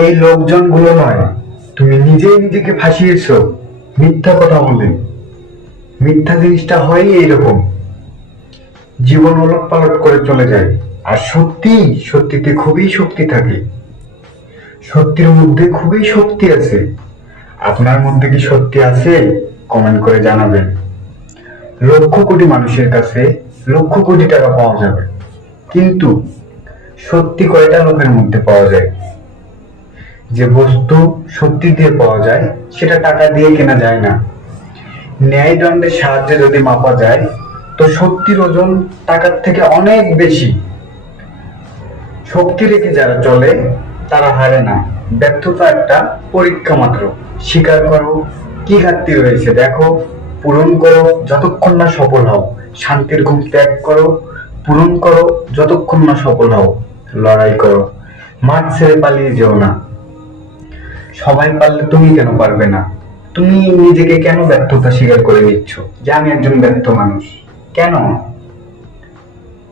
এই লোকজনগুলো নয়, তুমি নিজেই নিজেকে ফাঁসিয়েছো মিথ্যা কথা বলে। মিথ্যা জিনিসটা হয় এইরকম, জীবন ওলট পালট করে চলে যায়। আর সত্যি, সত্যিতে খুবই শক্তি থাকে। সত্যির মধ্যে খুবই শক্তি আছে। আপনার মধ্যে কি সত্যি আছে? কমেন্ট করে জানাবেন। লক্ষ কোটি মানুষের কাছে লক্ষ কোটি টাকা পাওয়া যাবে, কিন্তু সত্যি কয়টা লোকের মধ্যে পাওয়া যায়? যে বস্তু সত্যি দিয়ে পাওয়া যায় সেটা টাকা দিয়ে কেনা যায় না। ন্যায়দণ্ডের সাহায্যে যদি মাপা যায়, তো সত্যির ওজন টাকার থেকে অনেক বেশি। শক্তি রেখে যারা চলে তারা হারে না। ব্যর্থতা একটা পরীক্ষা মাত্র। স্বীকার করো কি ঘাটতি রয়েছে, দেখো, পূরণ করো যতক্ষণ না সফল হও। শান্তির ঘুম ত্যাগ করো, পূরণ করো যতক্ষণ না সফল হও। লড়াই করো, মাঠ ছেড়ে পালিয়ে যেও না। সবাই পারলে তুমি কেন পারবে না? তুমি নিজেকে কেন ব্যর্থতা স্বীকার করে নিচ্ছ যে আমি একজন ব্যর্থ মানুষ? কেন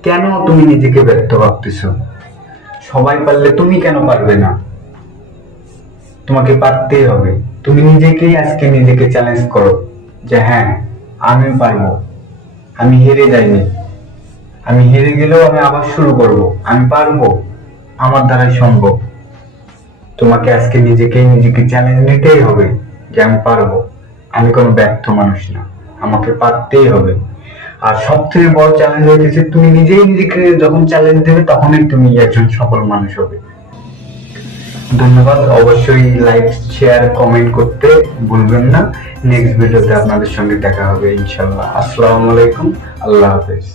কেন তুমি নিজেকে ব্যর্থ ভাবতেছো? সবাই পারলে তুমি কেন পারবে না? তোমাকে পারতেই হবে। তুমি নিজেকেই আজকে নিজেকে চ্যালেঞ্জ করো যে হ্যাঁ, আমি পারবো। আমি হেরে যাইনি, আমি হেরে গেলেও আমি আবার শুরু করব। আমি পারবো, আমার দ্বারাই সম্ভব। তোমাকে আজকে নিজেকে চ্যালেঞ্জ নিতেই হবে যে আমি পারবো। আমি কোনো ব্যর্থ মানুষ না, আমাকে পারতেই হবে। আর সব থেকে বড় চ্যালেঞ্জ হইতেছে তুমি নিজেই নিজেকে যখন চ্যালেঞ্জ দেবে তখনই তুমি একজন সফল মানুষ হবে। ধন্যবাদ। অবশ্যই লাইক, শেয়ার, কমেন্ট করতে ভুলবেন না। নেক্সট ভিডিওতে আপনাদের সঙ্গে দেখা হবে ইনশাল্লাহ। আসসালামু আলাইকুম, আল্লাহ হাফেজ।